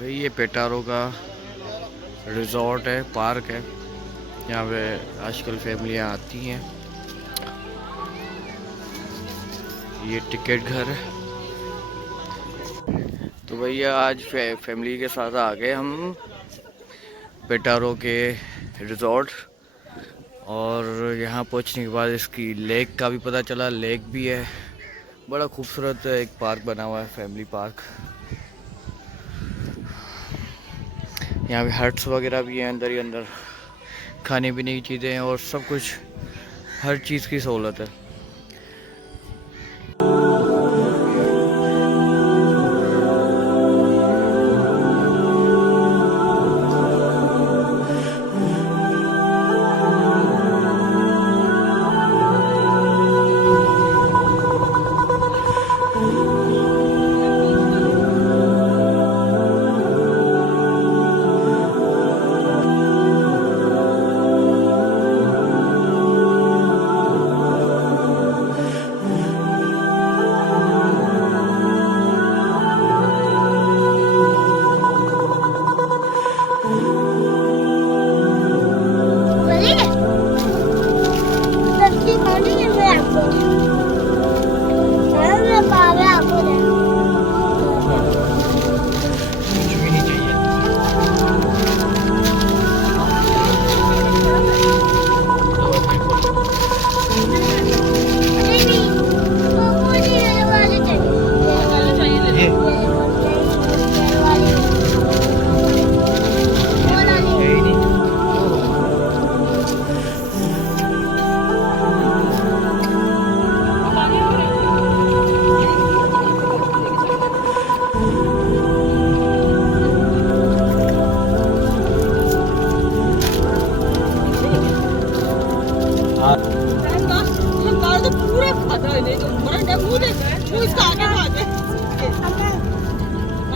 भाई ये पेटारो का रिजॉर्ट है, पार्क है। यहाँ पे आजकल फैमिलियाँ आती हैं। ये टिकट घर है। तो भैया आज फैमिली के साथ आ गए हम पेटारो के रिजॉर्ट। और यहाँ पहुँचने के बाद इसकी लेक का भी पता चला, लेक भी है। बड़ा खूबसूरत एक पार्क बना हुआ है, फैमिली पार्क। यहाँ पे हट्स वगैरह भी हैं अंदर ही अंदर, खाने पीने की चीज़ें हैं और सब कुछ, हर चीज़ की सहूलत है।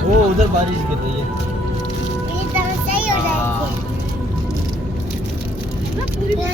वो उधर बारिश गिर रही है। सही हो जाएगी।